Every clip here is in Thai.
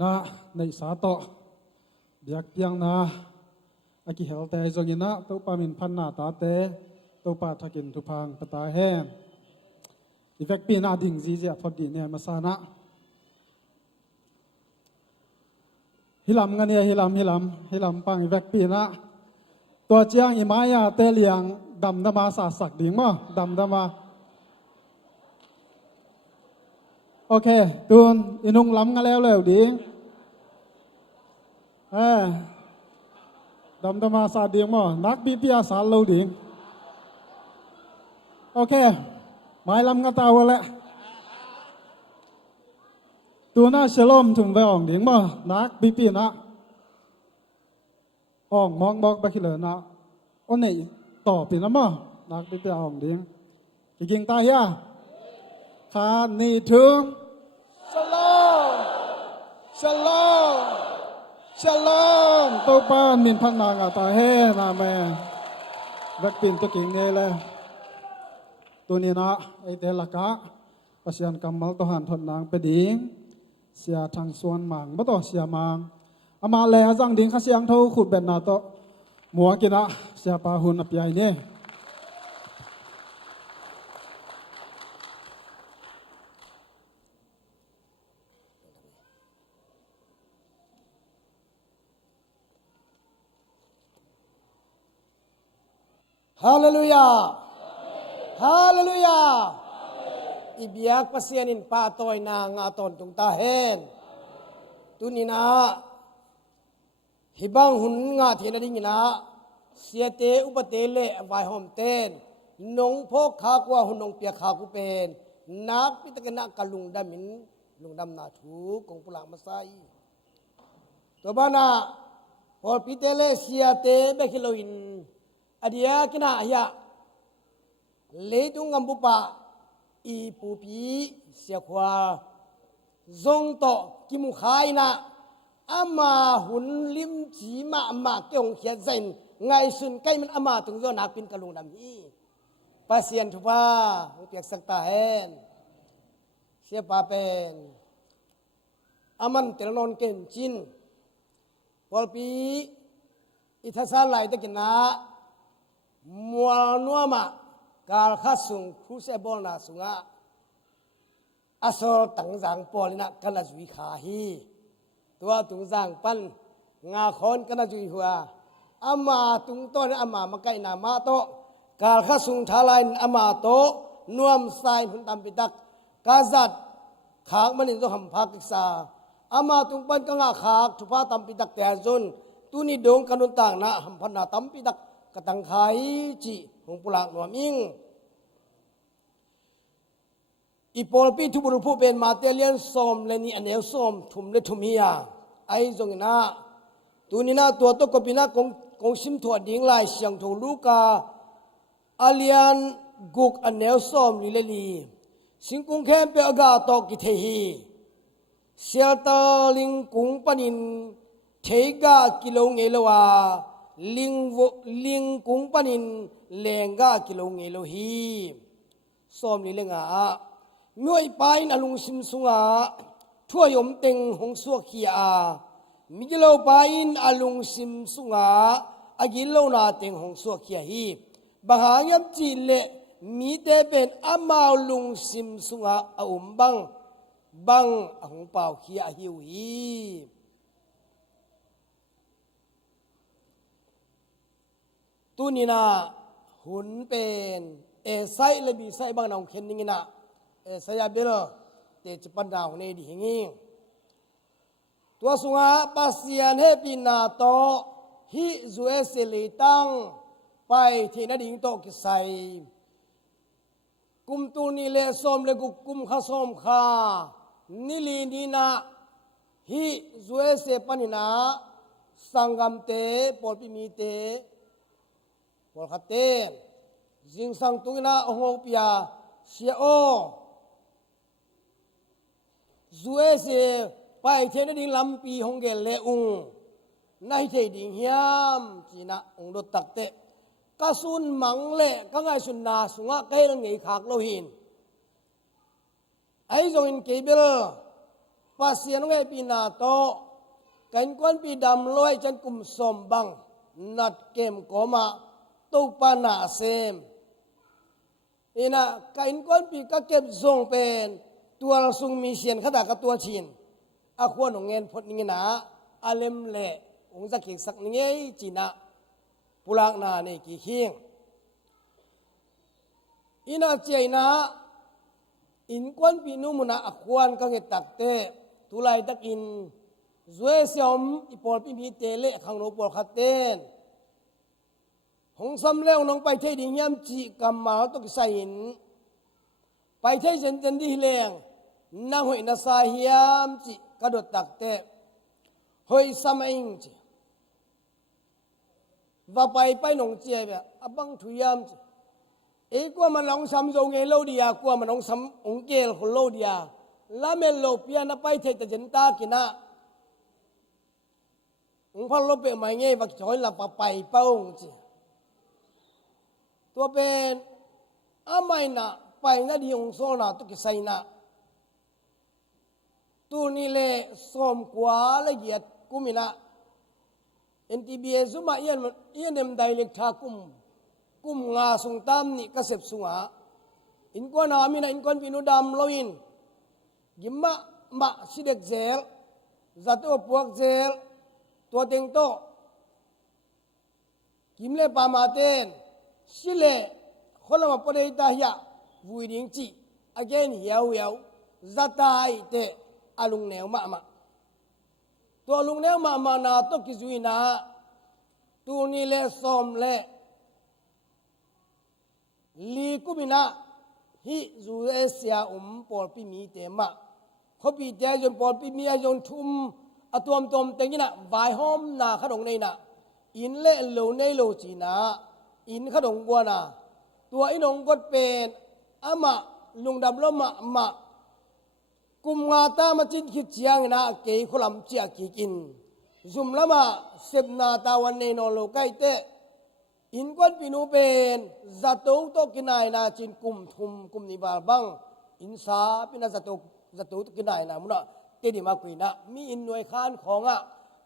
na nei sa to biak piang na aki helte zongina to pa min phan na ta te to pa thakin tu phang pata he effect pi na ding ji ja phot di ne masana hilam ngani hilam pang effect pi naตัวเจียงอิมายาเตเลียงดำดมาสาสักดิ่งมั้งดำดมาโอเคตูนอินุงล้ำกันแล้วเลยดิ่งดำดมาสาดิ่งมั้งนักบีพีอาสาเราดิ่งโอเคไม่ล้ำกันตาวแล้วตัวน่าเชลมถุงไปอ่องดิ่งมั้งนักบีพีนะอ่องมองบอกไปขี้เลยนะโอ้นี่ต่อปีนะมั้งนักบีพีอ่องดิ่งจริงๆตาเฮียขานี่ถึงShalom Shalomตัวป้านมินพันนางอาตาเฮนาแม่วักปินตัวกิ่งเนี่ยเลยตัวนี้นะไอเดลักะปัศยันกำมัลตัวหันทนนางไปดิ่งเสียทางส่วนมังบ่ต่อเสียมังอามาแลจังดิ่งข้าเสียงเท่าขุดเบ็ดนาโตหมัวกินะเสียปาหุนอภิยัยเนี่ยฮาเลลูยาฮาเลลูยาอิบยักปัสยานินปาตอยนางาตอนตุงตาเฮนตุนินาฮิบังหุนงาเทนดิงินาเสียเตอุปเตเลวายหอมเตนนงพกขากว่าหุนงเปียขากุเป็นนักพิตกนักกลุงดามินลุงดำนาถูกงปุลังมาไซตัวบ้านาพอพิเตเลเสียเตเบคิโลอินอดียกินาเฮียเลตุงกัมปุปะอีปูปีเสียขวาจงโตกิมุขายนะอามาหุนลิมจีมาอามาเกี่ยงเขียนเซนไงสุนใกล้มันอามาถึงโซนักปินกะลุงดำนี้ปาเซียนทุบ้าเปียกสักตาเฮนเสียปาเป็นอามันเตลนอนเก่งจินพอปีอิทาซาไลตะกินะมัวนัวมาการข้าสุงครูเซบอลนาสุงะอาสอตังจังปอลินะกันละจุยขาฮีตัวตุงจังปันงาคอนกันละจุยหัวอามาตุงต้นอามามาไกนามาโตการข้าสุงทาลายอามาโตนวมไซพุนตามปิตักกาจัดขากมันอินโซหัมภากิษาอามาตุงปันกังอาขากทุพาตามปิตักแต่จนตุนีดงกันุนต่างนะหัมพันนาตามปิตักกตังไขจีหงปุลักหนวมิงอีปอลปีทุบุรุผู้เป็นมาเตเลียนสมเลนีอเนลสมทุมเลทุมียาไอจงนะตัวนี้นะตัวตกปีนะกงชิมถั่วดิ้งลายเสียงถูลูกาอาเลียนกุกอเนลสมลิเลลีสิงกุงแคมเปอากาตกิเทฮีเซียตาลิงกุงปนินเทกากิโลเงลวาลิงกุงปนินเลงกากิโลเงโลฮีสอมนี่เลงอาง่วยไปนลุงซิมสุงาทั่วยมเต็งหงสัวขีอามิกิโลไปนอลุงซิมสุงาอากิโลนาเต็งหงสัวขีฮีบางหายมจีเลมีเตเป็นอามาลุงซิมสุงาอุมบังหงเป่าขีอาฮิวฮีตุนินาหุนเป็นไซเลบีไซบางนองเข็นนิงนะไซยาเบลเตจปันดาวในดิหิงิตัวสุงาปัสยานเฮปินาโตฮิจูเอเซลิตังไปที่นาดิงโตกิไซกุมตูนิเลสอมเลกุมข้าสอมข้านิลีนีนาฮิจูเอเซปนินาสังกัมเตปอลปิมีเตพอขัดเต้จิงสังตุงนะองค์พิยาเสียโอจูเอเซไปเทนดิงลำปีฮงเกลเลอุงนายเทดิงเฮียมจีนะองค์ดตักเตกะสุนมังเลกังไอสุนนาสุงะเกลงไงขากโลหินไอจงอินเกเบล pasien ngai pina to kain kwan pi dam loi chan kum som bang nat kem koma to pa na sem ina kain kwan pi ka kep zong pen tual sung mi sian khada ka tua chin a khwan ngen phot ngina alem le ong za ki sak ngei china pulak na ne ki khing ina chaina in kwan pi nu muna akhwan ka nge takte tulai tak in zwe siom ipol pi mi tele khang no pol khaten hong sam leo nong pai thei ding yam chi kamal to ki sain pai thei jen jen di leng na hoi na sa hiam chi ka do takte hoi samaing chi va pai nong che be abang thuyam chi e kwa man long sam zo nge lo dia kwa man long sam ong kel khol lo dia la mel lo pia na pai thei ta jen ta kina ong phal lo pe mai nge va choi la pa pai paung chiตัวเป็นอาไม่นะไปนะดีองโซนะตุกิไซนะตัวนี้เลยสมกว่าละเอียดกุมินะเอ็นทีบีเอซุมาเอียนเอ็มไดเล็กทากุมงาสุงตามนี่กระเสบสุงาอินกว่านามินะอินกวนพินุดามโลอินยิมมะสิเด็กเซลจัตัวพวกเซลตัวเต็งโตกิมเลปามาเตนสิเลคนละมาปะเดตาเฮียวุยดิงจีอเกนเหียวจัตายเตอาลุงแนวมาตัวลุงแนวมานาตกิจุยนาตัวนี้เลสอมเลลีกุมินาฮิจูเอเซียปอลปิมีเตมะเขาปีเจจนปอลปิมีจนทุมอตวมเต็งนี่นะวายหอมนาขนมในนะอินเล่โลในโลจีนาอินขนมบัวนาตัวอินงกดเป็นอามาลุงดำล้มมากุมงาตามาจินคิดเชียงนะเกยขลำเจียกีกินซุมละมาเสพนาตาวันเนนโลไกเตอินกวนปีนูเป็นจัตุโตกินายนาจินกุมทุมกุมนิบาลบังอินสาเป็นจัตุกินายนามุนะเตดิมากุยนะมีอินหน่วยข้านของอะ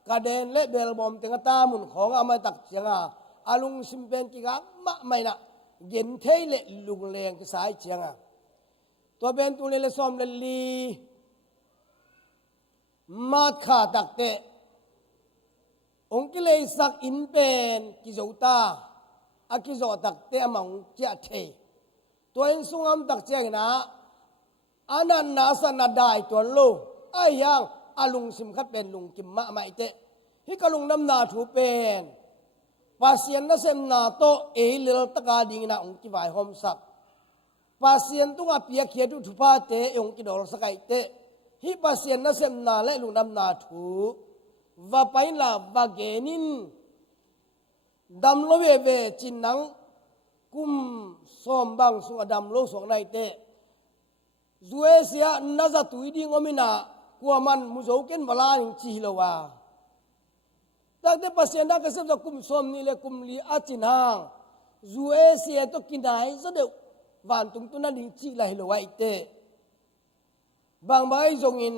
กระเด็นเละเบลบอมเตงตามุนของอะมาตักเสียงอะอาลุงซิมเป็นกิกะมะไม่นะเย็นเทเละลุงแรงกสายเสียงอะตัวเป็นตัวเลสอมเลลีมาดขาตักเตองค์กิเลสักอินเป็นกิโจตาอากิโจตักเตอมังเจเทตัวเองสุงามตักเจงนะอานันนาสนาได้ตัวโลไอ้ยังอาลุงสิมขัดเป็นลุงกิมมะไม่เตฮิกลุงน้ำนาถูเป็นภาษานัสเซมนาโตเอเลลตะกาดิงนะองค์กิวายหอมสักภาษาตุงอาเปียเขียดุทุพาเตองค์กิดอลสกายเตฮิภาษานัสเซมนาและลุงน้ำนาถูว่าไปละว่าเกนินดำโลเวเวจินนังกุมส้มบังสุดำโลสองในเตจูเอเซียน่าจะตุยดิ้งอมินากว่ามันมุโจเกนบลาหิงจีโลวาแต่เดปัสยานักเสพจะกุมส้มนี่เลยกุมลีอาจินหางจูเอเซียต้องกินได้ซะเดียววันตุงตุนันหิงจีละฮิโลวาเตบางใบจงอิน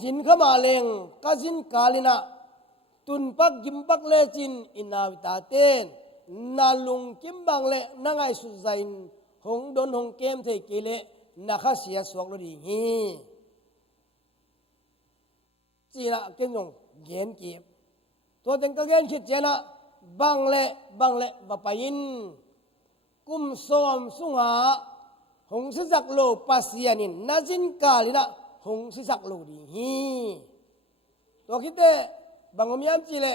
จินขมาเลงกาจินกาลินะตุนปักกิมปักเลจินอินาวิตาเตนนาลุงกิมบังเลนังไอสุไซน์หงดนหงเกมเทกิเลนักเสียสวงโลดีฮีจีนะเก่งยงเกียนกีบตัวเต็งก็เกียนคิดเจนะบังเลบะไปยินกุมสอมสุงหาหงสิจักโลปัสยานินนาจินกาลินะหงสิสักโลดีฮีตัวคิดเตบางอมยามจีเล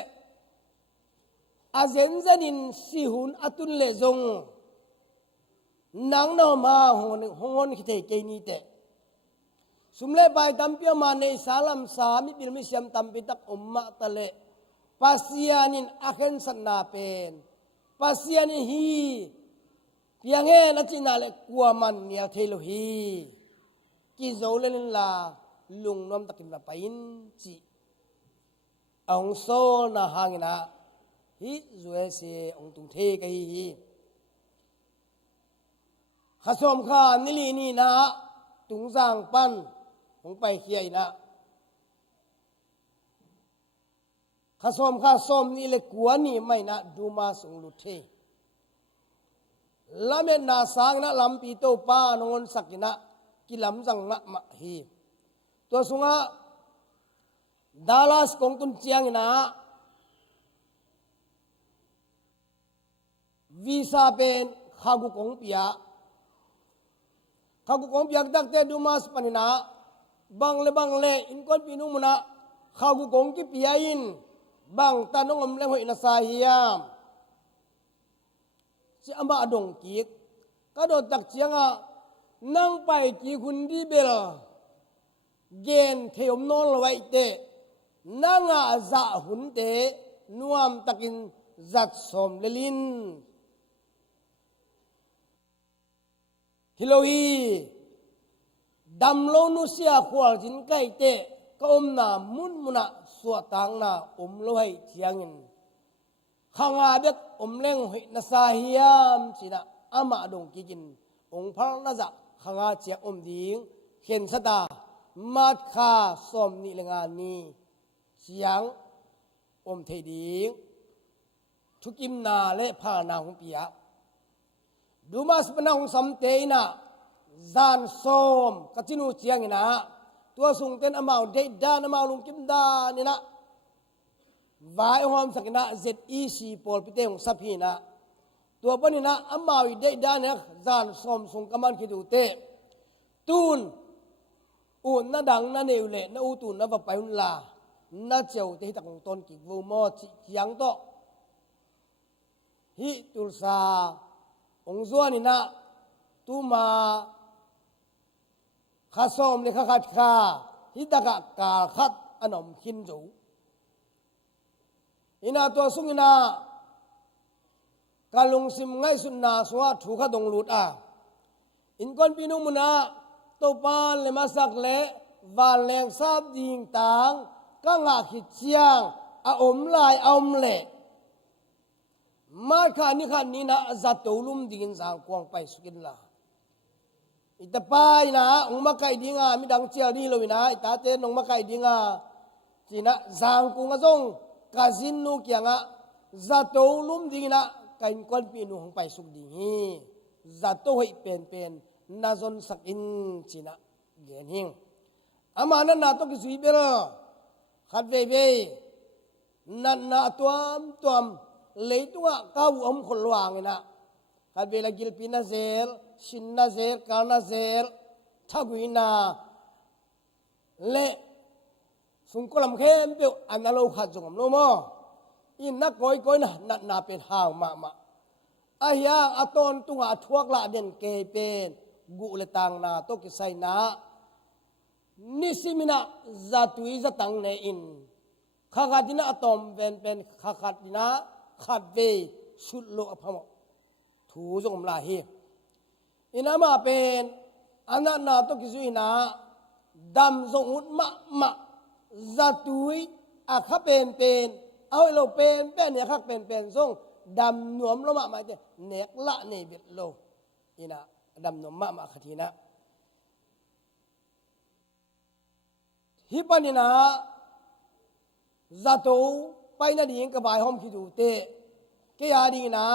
อาเซนเซนินสิหุนอตุนเลจงนังนอมาหงคิดเตเกนีเตสุมเลไปตัมเปียมาในสาลัมสามิบิลมิเซียมตัมปิตักอุมมะตะเลปัสยานินอาเคนสันนาเป็นปัสยานินฮีเพียงเฮนัจินาเลกัวมันเนียเทโลฮีกิโจเลนลาลุงน้อมตะกินมาไปอินจีองโซนาหางนะฮิจูเอเซองตุงเทกฮีข้าสมข้านิลีนี่นะตุงจางปันองไปเขียนะ ข้าส้มนี่เลยกวนนี่ไม่นะดูมาสงลุเทละเมนาสางนะลำปีโตป้านงสักนะกิลำจังนะมะฮีตัวสุงะดาลัสกงตุนเจียงนะวีซ่าเป็นข้ากุกงเปียดักเตดูมาสปนินะบังเลอินคนปีนุมนะข้ากุกงกิเปียอินบังตานงอมเลหอยนาซาฮิยามsi amba adong kik kado tak chianga nang pai ki hun di bel gen theom non lawai te nanga za hun te nuam takin zat som lelin hilohi damlo nu sia khwal jin kai te ka om na mun muna suatang na om lohai thiangin khanga bek omleng hoi na sahiam china ama dong kikin ong phal na za khanga che om ding khen sada mat kha som ni lenga ni chiang om thei ding thukim na le pha na hung pia dumas panang sam te na zan som kachinu chiang ina tua sung ten amau de dan amau lung kim da ni na vai hom sakina ZEC pol piteng sapina tua panina amawi de dan zan som sung kaman ki du te tun un na dang na neule na utun na va paun la na cheu te takong ton ki vu mo chi chiang to hi tulsa ong zuani na tu ma kha som le kha khat kha hi daga ka khat anom khin zu ina to sungina kalung sim ngai sunna suwa thu kha dong lut a in kon pinu muna to pan le masak le van leng sap ding tang ka nga khit chiang a om lai om le ma kha ni na za to lum ding sang kwang pai sukin la ita pai na ong ma kai dinga mi dang chia ni lo na ita te nong ma kai dinga china sang ku nga jong kazin nu kianga zato lum dingina kain kon pi nu hong pai suk ding hi zato hoi pen na zon sak in china gen hing amana na to ki sui bera khat ve na tuam leitunga ka u om kholwang ina khat ve la gil pina zel shinna zel kana zel thaguina le sung ko lam khem pe analo khat jong lo mo in na koi na pen haw ma aya aton tunga thuak la den ke pen gu le tang na to ki sai na nisimina zatui zatang ne in khakhatina atom pen khakhatina khatve sullo aphamo thu jong la hi inama pen anana to ki suina dam zong ut ma zatui a kha penเอาเราเป็นเนี่ยคักเป็นส่งดำหนวมลงมาจะเนกละในเบ็ดโลอีนะดำหนวมมาขทีนะฮิปนินะzato ไปนาดีกบายหอมคิดูเตเกียดีนะ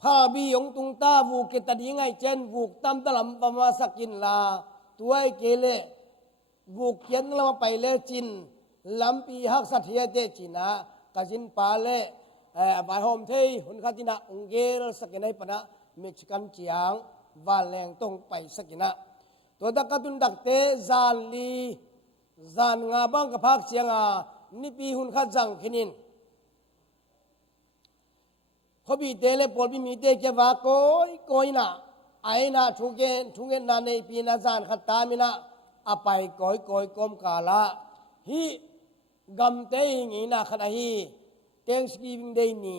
พาบียงตุงตาวูเกตดีไงเจนวูกตำตะลำประมาสักินลาตัวไอเกเลวูกเขียนลงมาไปเลจินลำปีฮักสัตยเตจินะกจินปาเลบายหอมเทยหุนคตินะองเกลสกินัยปนะเม็กซิกันเจียงวาแรงตรงไปสกินะตัวดักตุนดักเตซาลีซานงาบังกับพักเจียงนิปีหุนขัดจังขินินพอบีเตเลปอลบีมีเตเจวาโกยนะไอนะทุเกนนาในปีนาซานขัดตามินะอไปโกยกมกาละฮีกัมเตงีนะขณะฮี Thanksgiving Day ni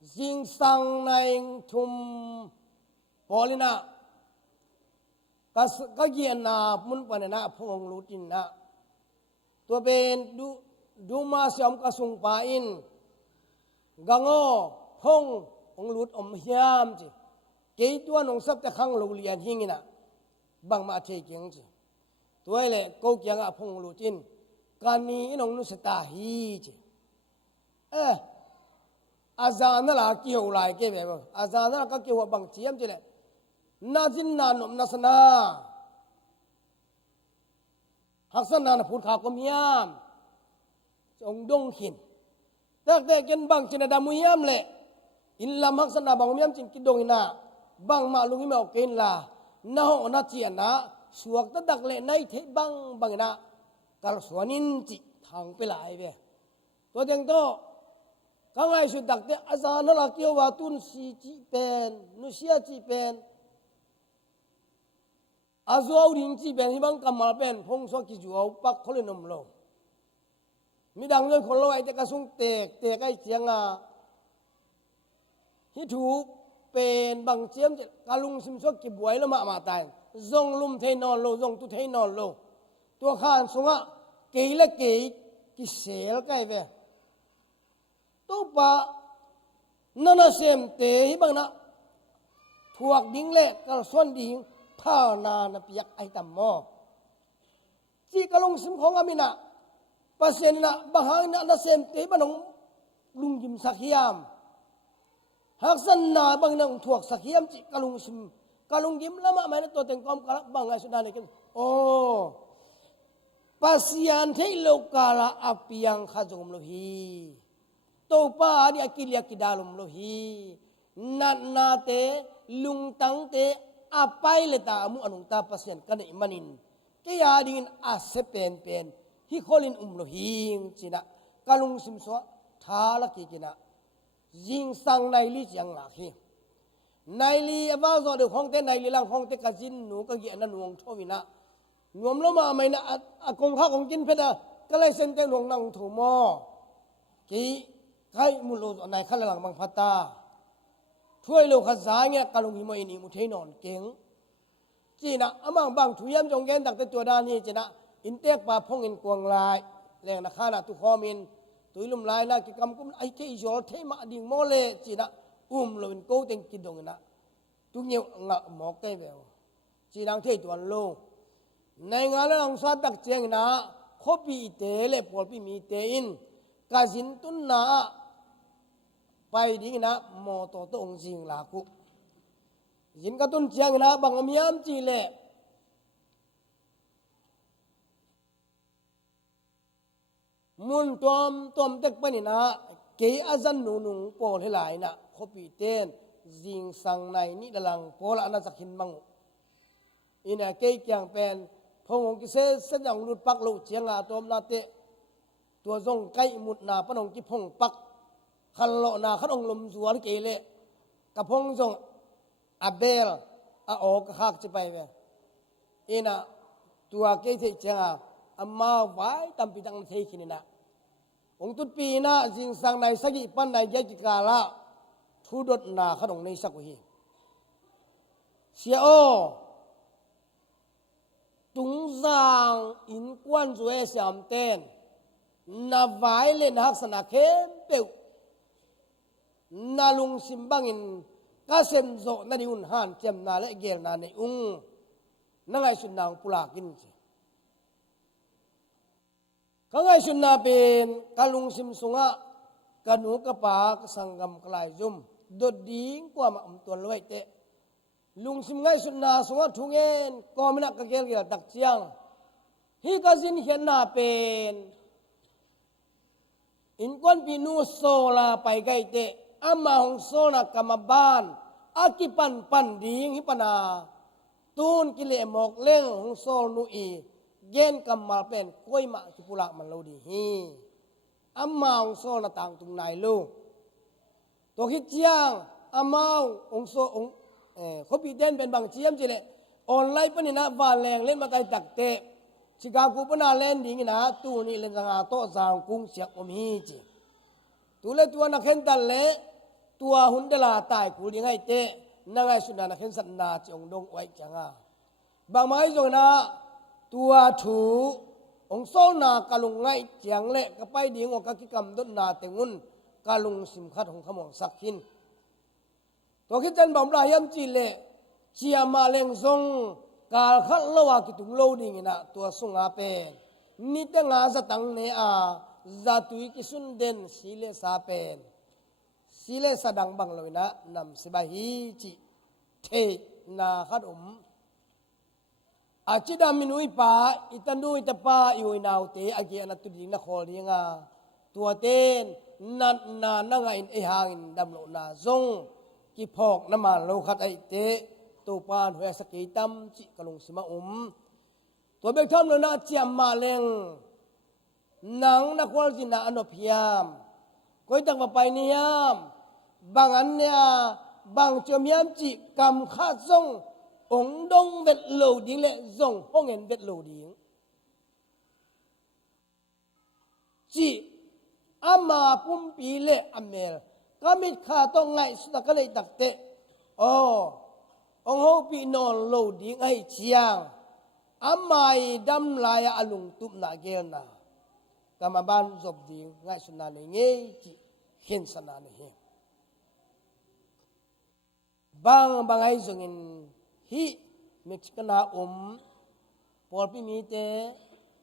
sing sang naing thum polina ka gian na mun panana phong lutin naตัวเป็นดูมาเสียมกระสุงปาอินกังอพงองลุดอมเฮียมจีเกยตัวนงซับแต่ขังลูเลียนหิงินะบังมาเทเกียงจีตัวเล่กูเกียงพงลุจิน การนี้น้องนุสตาฮีจีอาจารย์นั่นแหละเกี่ยวอะไรเกี่ยวแบบอาจารย์นั่นก็เกี่ยวกับบางเจียมจีเลยน่าจินนานนมนาสนาหักษณะพูดข่าวก็มียามจงดงหินแต่กันบางจีนดามุยามเลยอินลามหักษณะบางมียามจินกิดงอินะบางมาลุงไม่เอาเกินละน่าหัวน่าเจียนะสวกตะดักเลยในเทบางนะกาลสวนินจิทางไปหลายเว้ยตัวเดียงโตข้างในสุดดักเตะอาจารย์นั่นละเกี่ยวว่าตุนสีจีเป็นนุเซียจีเป็นอาจเอาดิ่งจีเป็นที่บางกำมาเป็นพงศกิจเอาปักเขาเลยนมลงมีดังเลยคนเราไอ้เด็กกระสุนเตะไอ้เจียงที่ถูกเป็นบางเจียมจะกาลุงซิมซอกกิบไว้แล้วมาตายจงลุมเทนอนโลจงตุเทนอนโลตัวข้านสงะเกยและเกยกิเสลใกล้เว้ตัวปะนั่นน่ะเสียมเตะบ้างนะถวกดิ้งเละกระส่วนดิ้งผ้านานะเปียกไอตัมมอจีกะลงซิมของอามินะปัสเซนนะบางหางนะน่ะเสียมเตะบ้านงลุงยิมสักยามหากสันนาบางนางถวกสักยามจีกะลงซิมกะลงยิมละมาไม่นะตัวเต็งกอมกะบางไงสุดาเลยกันโอ้ปัสยานที่โลกาละอาเปียงขจงโลหีตัวป้านี่กิเลสกิดาลมโลหีนาเตลุงตังเตอาไปเลตามุอนุตาปัสยันกันอิมันินเกียาดินอาเซเป็นฮิโคลินโลหีจินะกาลุงซิมสวะทาลกิกินะยิงสังในลิจังหลักฮีในลีบ้าจอดห้องเต้ในลีลังห้องเตกจินหนูก็เกี่ยนันหวงโทวินะหนวมละมาไม่นะอากงข้าของกินเพชรก็เลยเส้นเตหลวงนางถูมอกี่ใครมุลในขั้นหลังบางพัตตาช่วยโลกขจายเนี่ยกาลุงหิมอินีมุเทนอนเก่งจีนะอามังบางถุยมจงเกนตักตัวดานี่จีนะอินเตกปาพงอินกวงลายแรงนะข้านะตุคอมินตุยลุมลายนะกิกรรมกุมไอเกยจอเทมาดิ่งโมเลจีนะโลวินโกเต็งกินดงนะตุเงียวงะหมอกเตเบลจีนังเทตัวโลในงานลังสวัสดักเจียงนะขบีเตเลปอลปีมีเตอินกาจินตุนนะไปดีนะมอโตตองจิงลาคุยินกตุนเจียงนะบางมียมจีเลมุนตอมเต็กปนินะเกยอาจันนุงปอลให้หลายนะขบีเตนจิงสังในนี่ดลังปอลอนาจักหินมังอินะเกยเกียงเป็นพงองกิเซเส้นอย่างรุดปักลูเจียงอาตอมนาเตตัวทรงไก่มุดนาพนองกิพงปักขันโลนาขันองลมสวนเกเลกับพงทรงอาเบลอาโอกหักจะไปเวอินะตัวเกยเทเจียงอามาไว้ตามปีตังเทคินนะองตุปีนะจิงสังในสกิปันในยกิกาละทุดดนาขันองในสักวีเสียโอตุงซางอินกวนจุเอเสียมเต้นนาไว้เล่นหักษณะเข้มเปียวนาลุงซิมบังอินกาเซมโซนาดิอุนฮันเจมนาเลเกลนาในอุงนั่งไอสุนนางปุลากินสิข้างไอสุนนาเป็นกาลุงซิมสุงะกันหูกระปากสังกำกลายจุมดดดิ้งกว่ามาตัวลอยเตะลุงซิมไงสุนนาสุงะทุงเงินก็ไม่นักเกลเกลตักเจียงฮีกาซินเห็นนาเป็นอินกวนปีนูโซลาไปไกเตะอามาหงโซนากรรมบ้านอากิปันดีงฮิปนาตูนกิเลหมอกเล่งหงโซนูอีเย็นกรรมาเป็นกล้วยมะที่ปุระมันโลดีฮีอามาหงโซนาต่างตุงนายลูกตัวคิดเจียงอามาหงโซเขาปีเด่นเป็นบางเจียมจิเลออนไลน์ปนินะวาแรงเล่นมาไกตักเตะชิกากูปนาเล่นดีนะตู้นี่เล่นสังอาโตสางกุ้งเสียกอมฮีจิตัวเล่ตัวนักเห็นตันเล่ตัวหุ่นเดลาตายกูยังไงเตะนั่งไงสุนัขนักเห็นสันนาจงดงไว้จังอ่ะบางไม้จงนะตัวถูองโซนากะลุงไงเจียงเละก็ไปดีงอกกิกรรมดนนาเตงุนกะลุงสิมขัดของขมองสักขินตัวคิดจันบ่มลายมจีเละเจียมาเลงซงกาลขัดละวากิตุงโลดิงนะตัวสุงอาเป็น ni te nga za tang ne a za tui ki sun den sile sa pen sile sadang bang loina nam sibahi chi the na khat achida minui pa itandu itapa iuinau te agi anatu ding na khol ringa tua ten na nga in e hangin damlo na zong ki phok na ma lo khat ai te to pan hwe sakei tam chi kalung sima tua bek tham lo na chiam ma leng nang na kwal ji na anophiam koi tak pa pai niam bang an nya bang chom yam chi kam kha zong ong dong vet lo ding le zong hong en vet lo ding chi ama pum pi le amel kamit kha to ngai suta ka le tak te ong ho pi non lo ding ai chiang amai dam lai alung tup na gel na kama ban zob ding ngai suna ne nge chi hin sana ne he bang ai zong in hi Mexicana Paul pi mi te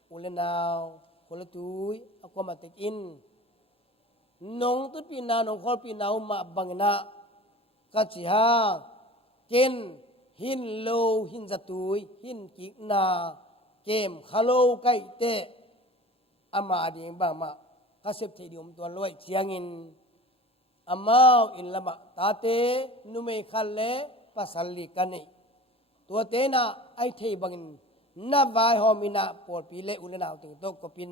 ulenaw kulatui ako matik in nong tu pi na nong khol pi naw ma bangna ka chi ha ken hin lo hin zatui hin ki na kem khalo kai te ama ding ba ma ka sep the diom tuan loi chiang in amao in lama tate nume khalle pasali kani tua te na ai thei bangin na vai homina por pi le ulenaw ting to ko pin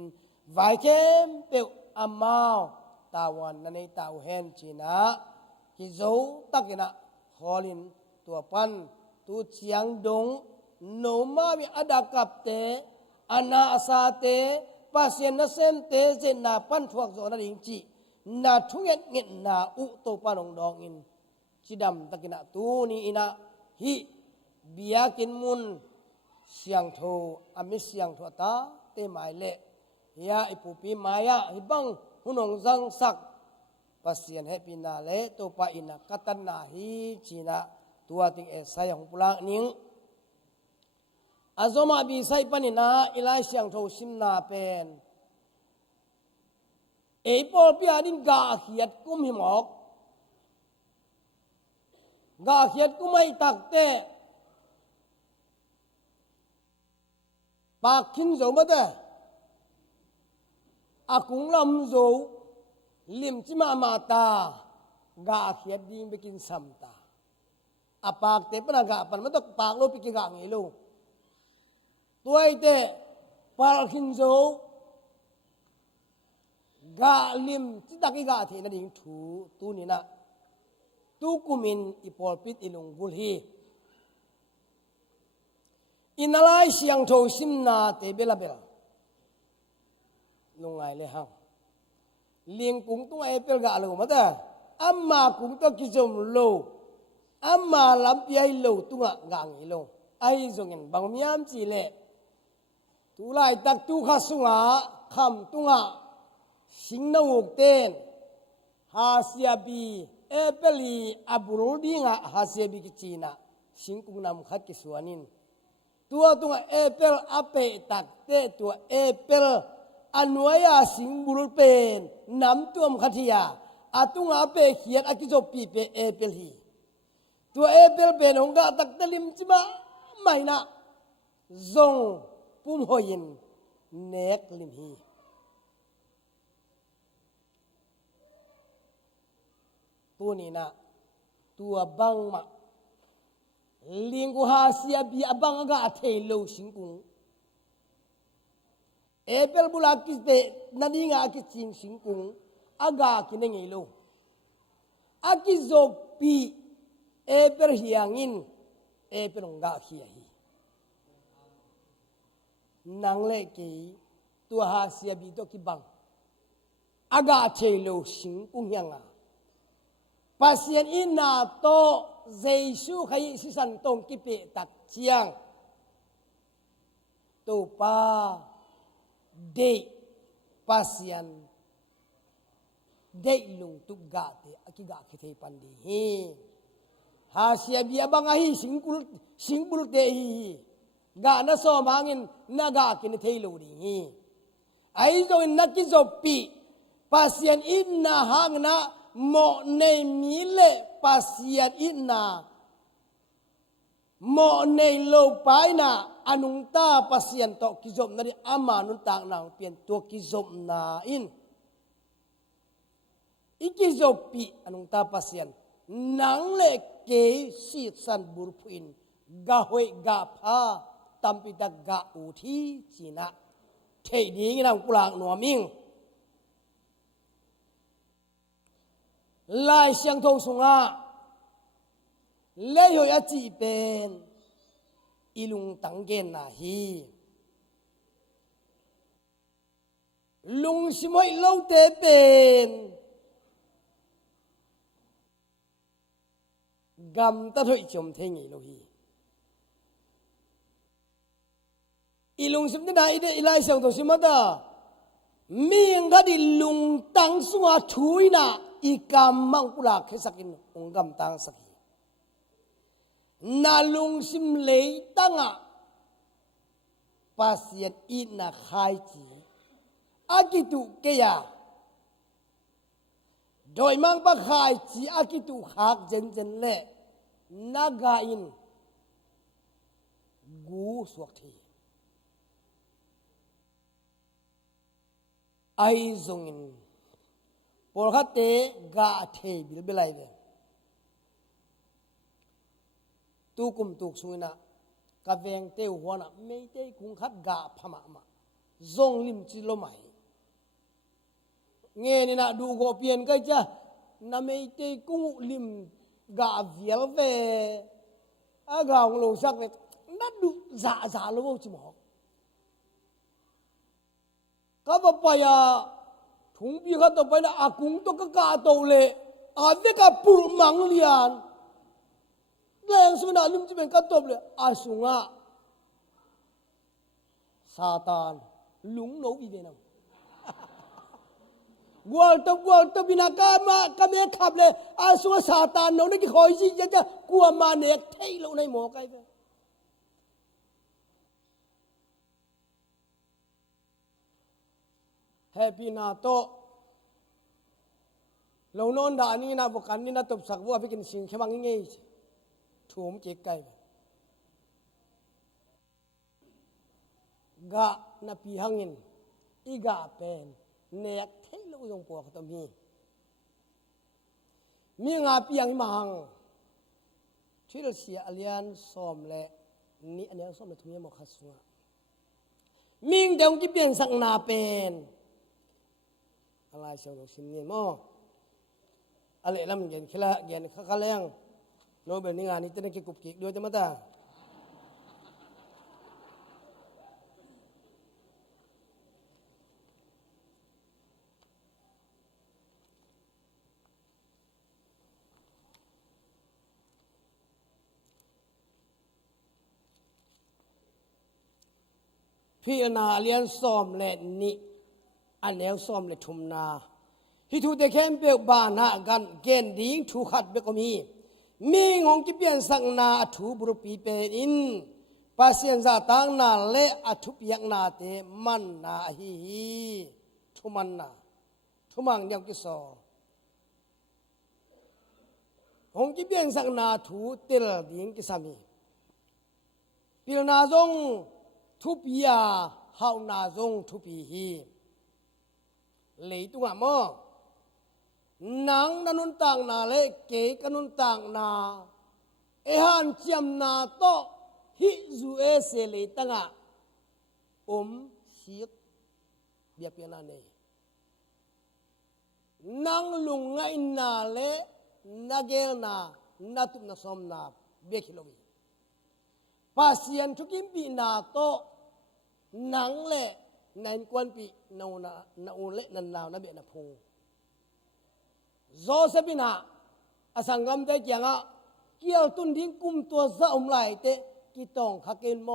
vai kem pe amao tawan na nei taw hen china ki zo takina holin tua pan tu chiang dong no ma mi adakap te ana asate pasien na sem te je na pan thuak zo na ding chi na thunget nget na u to panong dong in chidam takina tu ni ina hi biakin mun siang tho ami siang tho ta te mai le ya ipupi maya hibang hunong zang sak pasien happy na le to pa ina katan na hi china tua ting e sayang pula ning azoma bi sai panina ilai siang tho sim na pen e pol pi adin ga hiat kum himok ga hiat kumai tak te bạc kinh dấu mất à cũng làm dấu liềm chỉ mà ta gà khiết đi bị kinh sầm ta bạc thế bên gà phần mất bạc lô bị kinh gà nghỉ luôn tuổi thế bạc kinh dấu gà liềm chỉ ta cái gà thế là đình thủ tu ni na tu kumin ipol pit ilung bulhi inalai siang tho sim na te bela bela lungai le hang ling kung tung apple ga lo mata amma kung to kizom lo amma lam piai lo tunga ga ngi lo ai zongin bang miam chi le tu lai tak tu kha sunga kham tunga sing na uk ten ha sia bi apple abul dinga ha sia bi ki china sing kung nam khat ki suanin tua tunga apple ape tak te tua apple anuaya singbul pen nam tuam khathia atunga ape khiat akizo pi pe apple hi tua apple pen onga tak talim chiba maina zong pum hoyin nek lim hi tu ni na tua bang ma linggu hasia bi abang aga athelo singkung apple bulakis de naninga ki ching singkung aga kinengelo akizo pi apple hiangin apple nga khia hi nangle ki tua hasia bi to ki bang aga athelo singkung yanga pasien ina to Giêsu khai si san tong ki pe tak chiang to pa de pasian de lung tu ga te akiga khithei pandi hi ha sia bia banga hi singpul te hi ga na so mangin naga kin thei lo ri hi ai zo naki zo pi pasien inna hangna mo nei mi le pasien inna mo nei lo pai na anung ta pasien to kizom na ni ama nun tang nang pian to kizom na in ikizopi anung ta pasien nang le ke si san burpuin ga hoi ga pha tampi da ga u thi china thei ding nang pulang no ming lai siang thong sunga le hoi a chi pen ilung tang gen na hi lung simoi lo te pen gam ta thoi chom the ngi lo hi ilung sim na ide ilai sang to simata ming ga di lung tang sunga thui na ikam mang pula khesakin ongam tang sakhi na lung sim le tanga pasiat ina khai chi akitu keya doi mang ba khai chi akitu khak jen jen le naga in gu suak thi ai zongin por khate ga the bil bilai ve tu kum tuk suina ka veng te huana mei te kung khat ga phama ma zong lim chi lo mai nghe ni na du go pian kai cha na mei te kung lim ga vial ve a ga ng lo sak ve na du za za lo chi mo ka ba pa ya thung bi kha to pa na akung to ka to le a ve ka pur mang lian leng su na lim chi ben ka top le a sunga satan lung no bi ve na gwal to binakama kami khable asu satan no ne ki khoi ji ja kwa ma ne thei lo nei mo kai ve happy na to lo non da ni na bokan ni na top sak bu apikin sing khemang nge thum ke kai ga na pi hangin iga pen nek thei lo yong po ka to mi nga piang mahang thil sia alian som le ni aniang som le thumye mo khasua ming dong ki piang sak na pen alai so sim ni mo ale lam gen khila gen khaleng no be ni nga ni tene ki kup ki do ta mataพี่นาเลียนซ้อมและนี่อันแล้วซ้อมและทุมนาฮิทูเตเข้มเปียกบานหากันเกณฑ์ดิ้งถูขัดเบกมีงงกิเปียนสักนาถูบรุปีเป็นอินภาษาจาตังนาเละอทุเปียกนาเตมันนาฮีทุมันนาทุมังเดียวกิโซงงกิเปียนสักนาถูเตลดิ้งกิสามีปีนาจงทุปียาเฮานาจงทุปีฮีเลยตุงอ่ะมั้งนังนันต่างนาเลเกกันุนต่างนาเอหันเจียมนาโตฮิจูเอเซเลยตั้งอ่ะชีกเบียเปียนาเนนังลุงไงนาเลนาเกลนานาตุนาสมนาเบียคิโลวีภาษาทุกิมปีนาโตหนังเละนันกวนปีนานาอุเละนันลาวนาเบียนาพูโจเซปินาอสังกัมเตจียงะเกี่ยวตุนดิ้งกุมตัวซะอมไหลเตกิตองขักเกนโม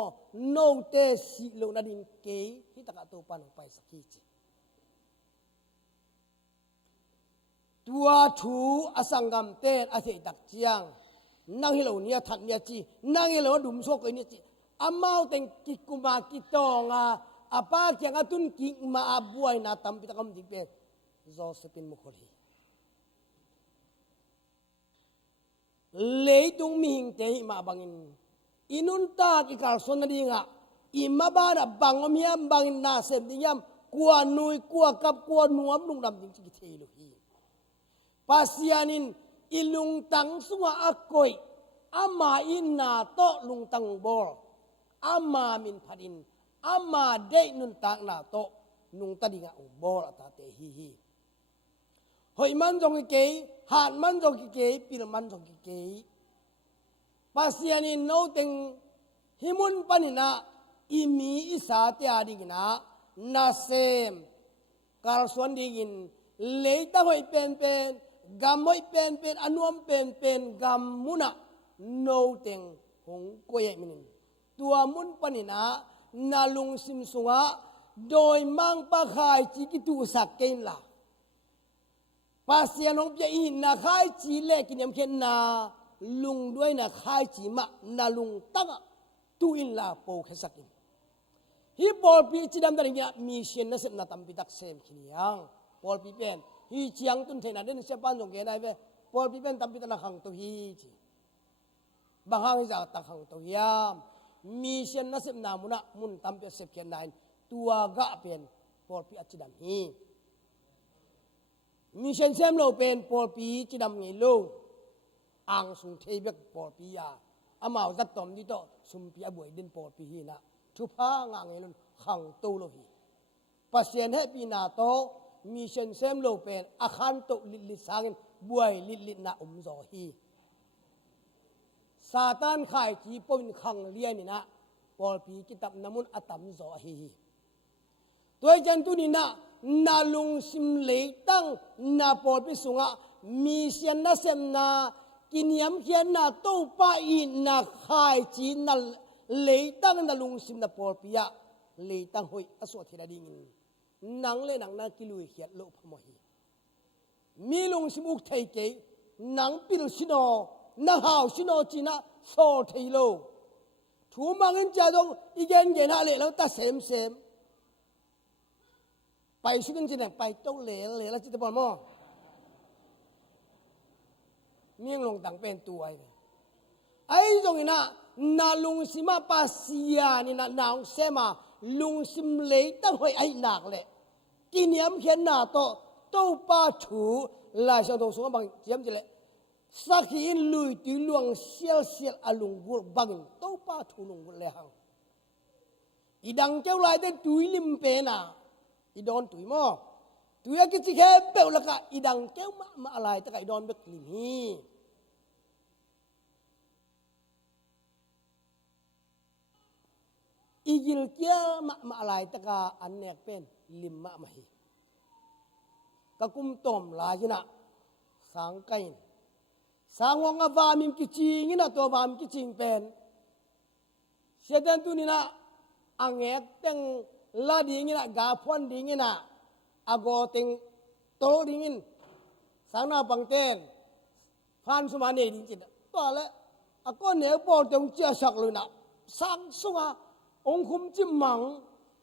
โนเตสิโลนาดินเกยที่ตะกะตัวปันไปสักทีจีตัวถูอสังกัมเตอาเสดักเจียงนั่งฮิโลเนียทัดเนียจีนั่งฮิโลดุมโซกเนียจีอามาเต็งกิกุมากิตอง apa kyang atun ki ma abuai na tampi takam dikpe Josephine mukholi leitung mihing te ma bangin inun ta ki Carlson na dinga imaba na bangom yam bangin na sem dingam kwa nui kwa kap kwa nuam lung dam ding chi thelo hi pasianin ilung tang sunga akoi ama in na to lung tang bor ama min phadin ama de nun tak na to nung ta dinga bor ata te hi hoi man jong ke han man jong ke pil man jong ke pasianin no teng himun panina imi isa te adingna na sem Carlson dingin leita hoi pen gam hoi pen anuam pen gam muna no teng hong koye minin tua mun panina nalung simsunga doi mang pa khai chi ki tu sak kein la pasianong pya in na khai chi le kinyam khen na lung duai na khai chi ma na lung tanga tu in la po khasakin hi bol pi chidam da nya mission na set na tampi tak sem khiniang bol pi pen hi chiang tun thena den se pan jong ge nai ve bol pi pen tampi ta na khang to hi chi bahang ja ta khang to yam mission na set na muna mun tampi sep khen nai tua ga pen bol pi achidam hi mission sem lo pen bol pi chidam ngi lo ang sung thei bek bol pi ya amao zat tom di to sum pi aboi din bol pi hi na thu pha nga ngai lun khang to lo hi pasien he pi na to mission sem lo pen akhan to lit sangin buai lit na zo hi satan khai chi pon khang lian ni na pol pi kitab namun atam zo hi toy jan tu ni na nalung sim le tang na pol pi sunga mission na sem na kiniam khian na to pa i na khai chi na leitang na lungsim na porpia leitang hoi aso thira dingin nang le nang na kilui khiat lo phamohi mi lungsim uk thei ke nang pil sino na hau sino china so theilo thu mangin cha dong igen gen ha le lo ta sem pai sukin chin pai to le la chi ta bon mo mieng long tang pen tu ai dong ina na lung sima pasia ni na naung sema lung sim le tang hoi ai nak le kiniam hian na to pa thu la sa do sung bang jiam ji le sakhi in lui ti luang sial alung bul bang to pa thu lung bul le hang idang keu lai de tui lim pe na idon tui mo tui a ki chi khe pe la ka idang keu ma lai ta ka idon bek lim hi igil kia ma alai taka anek pen lim ma hi kakum tom la jina sang kain sangwang ava mim kiching ina to vam kiching pen sedan tu ni na angek teng la ding ina ga phon ding ina ago teng to ding in sang na bang ten khan sumane ding chin to la akon ne po tong chia sak lu na sang sungaองคุมจิมมัง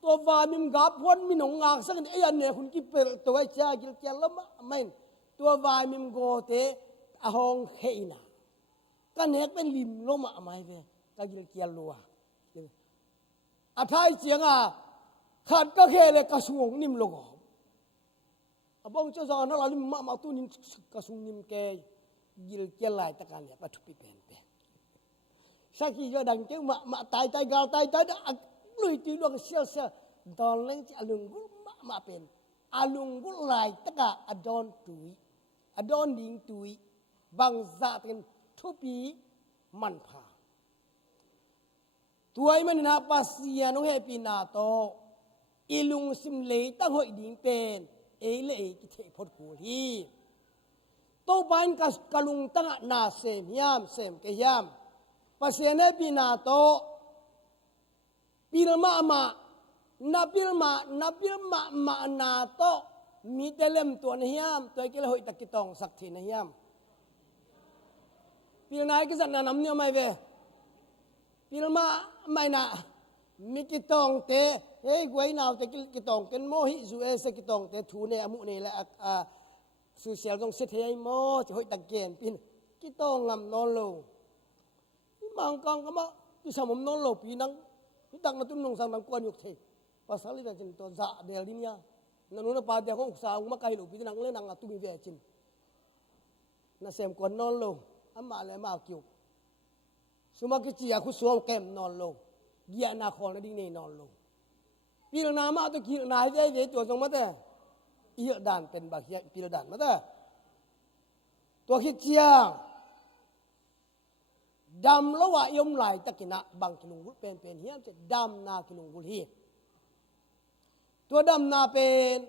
ตัววามิมกาพวนมินงงากสักนี่ไอ้ยันเนี่ยคุณกิเปรตัวไอ้เจ้ากิลเกลละไม่ตัววามิมโกเตอหงเฮน่ะก็เนี่ยเป็นลิมลมอะไม่เว้ก็กิลเกลลัวอาท้ายเจียงอ่ะขาดก็แค่เลยกระสุงนิ่มลงอ่ะบ้องเจ้าสาวนั่นเราลิมมาตู้นิ่มกระสุงนิ่มแกกิลเกลไหลตะการเนี่ยปัทุปิเป็นสักทีก็ดังเจ้ามาตายกาตายได้ลุยตีดวงเสียตอนเล่นจะอลุงกุมาเป็นอลุงกุไหลตะกะอดอนตุยอดอนดิงตุยบางซาเป็นทุปีมันพาตัวไอ้มันนาปัสยานงเฮปีนาโตอีลุงสิมเลยตั้งหอยดิงเป็นเอเลกิเทพดกูฮีโตบ้านกะลุงตั้งนาเสมยามเสมเกยามpasien ne pinato pilma ma na pilma ma na to mi telem to ne hiam to ke hoi takitong sakthi ne hiam pilnai ke san na nam nyo mai ve pilma mai na mi kitong te เฮ้ยกวยนาวแต่กิตองเกันโมหิจูเอสกิตองแต่ทูเนอมุเนละสุเสียตรงเสถียโมจะหอยตะเกียนปินกิตองงำนอนโลมังกังก็มาที่สมมนอนโลปีนังที่ตักมาตุ้นนงสังนังกวนยุกเทภาษาลิจินตัวจ่าเดลดินยานั่นนู่นปาเดียของอุกษาอุมาไกลูปีนังเล่นนังตุมีเวจินน่าเสมกวนนอนโลอามาเลยมาคิวสมักิจิยาคุสวมแกมนอนโลเกียนาคอนดิ้งเนนอนโลปีละนามาตัวกีนาเวตัวตรงมาแต่อีด่านเป็นบางอย่างปีละด่านมาแต่ตัวคิดเจียงดำละว่ายมไหลตะกินะบางกิลุงกุลเป็นเฮียมจะดำนากิลุงกุลฮีตัวดำนาเป็น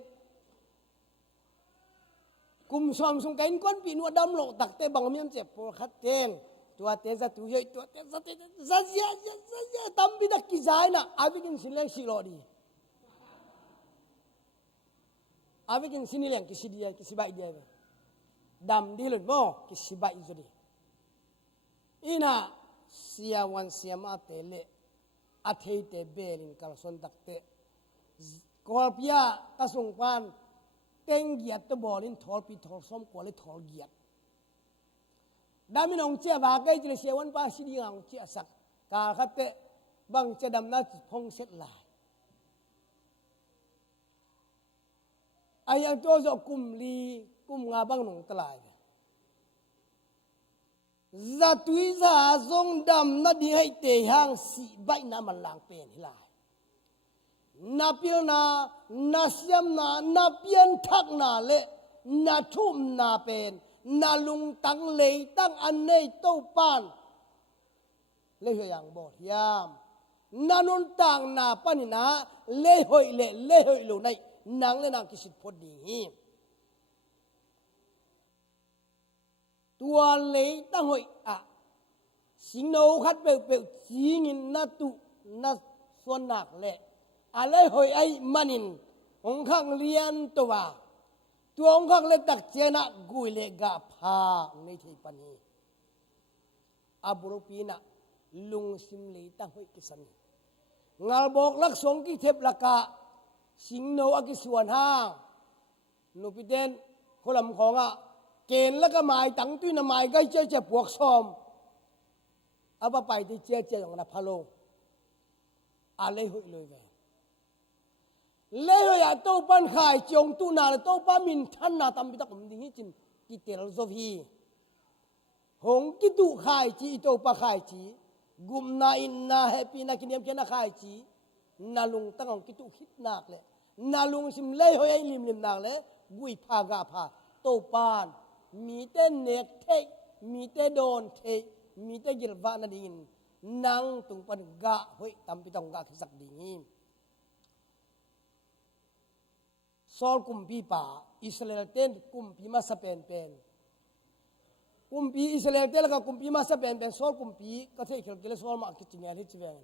กุมสอมสงกัยก้นปีนัวดำโลตักเตบังเมียมเจ็บปวดขัดเจงตัวเตจะตัวใหญ่ตัวเตจะซาเซียตำบิดกิจายนะอาวิกินสิเลงสิโลดีอาวิกินสินิเลงกิสิดีกิสิบายดีดำดีเลยบ่กิสิบายจุดีอินะเสียวันเสียมาเตเลอาเทเตเบลินกัลส่วนตักเตกอลพิยาตาสงปานเต็งเกียรติบอลินทอลปีทอลส้มกอลิทอลเกียรติดามินองเจ้าบาเกจิเลเสียวันป้าสิดีงองเจ้าสักกาคัตเตบังเจดำนัดพงเสร็จลายอายังตัวจกุมลีกุมงาบังนงตลายZatuiza zong dam na di hai te hang si bai na malang pen hilai na pil na siam na pian thak na le na thum na pen na lung tang le tang an nei to pan le hoyang bo yam na nun tang na panina le hoi lo nai nang le nang kisit phod niตัวเลยตั้งหอยสิงโนคัดเปลวจีงินนาตุนาส่วนหนักแหละอะไรหอยไอ้มันินองข้างเลียนตัวองข้างเล็ตักเจนะกุยเลกาพาในที่ปนีอาบุรุปีนะลุงสิมเลยตั้งหอยกิสันงาบอกลักสงกิเทปลักะสิงโนอากิส่วนห้างนุปิเดนคนลำของเกณฑ์แล้วก็หมายตั้งตุ้ยน่ะหมายใกล้เจ็บปวกซ้อมเอาไปที่เจ๊ของนะพะโลอะไรหุยเลยเลยอะโตปันขายจงตุนาโตปามินท่านนาตำบิตะกุมดิ้งจินกิเตลโซฟีหงกิตุขายจีโตปะขายจีกุมนาอินนาแฮปปี้นาคิเนียมเจนะขายจีนาลุงตั้งของกิตุคิดนักเลยนาลุงสิมเลยหอยลิมนักเลยกุยพากาพาโตปานมีแต่เนกเทมีแต่โดนเทมีแต่ยิลวานาดินนังตุงปันกะเฮ้ยตำปิตองกะคิสักดิ่งซอลกุมปีป่าอิสราเอลเต้นกุมปีมาสเปนกุมปีอิสราเอลเต้นแล้วก็กุมปีมาสเปนซอลกุมปีก็เทคิลเกลซอลมาคิดจริงอะไรที่เวง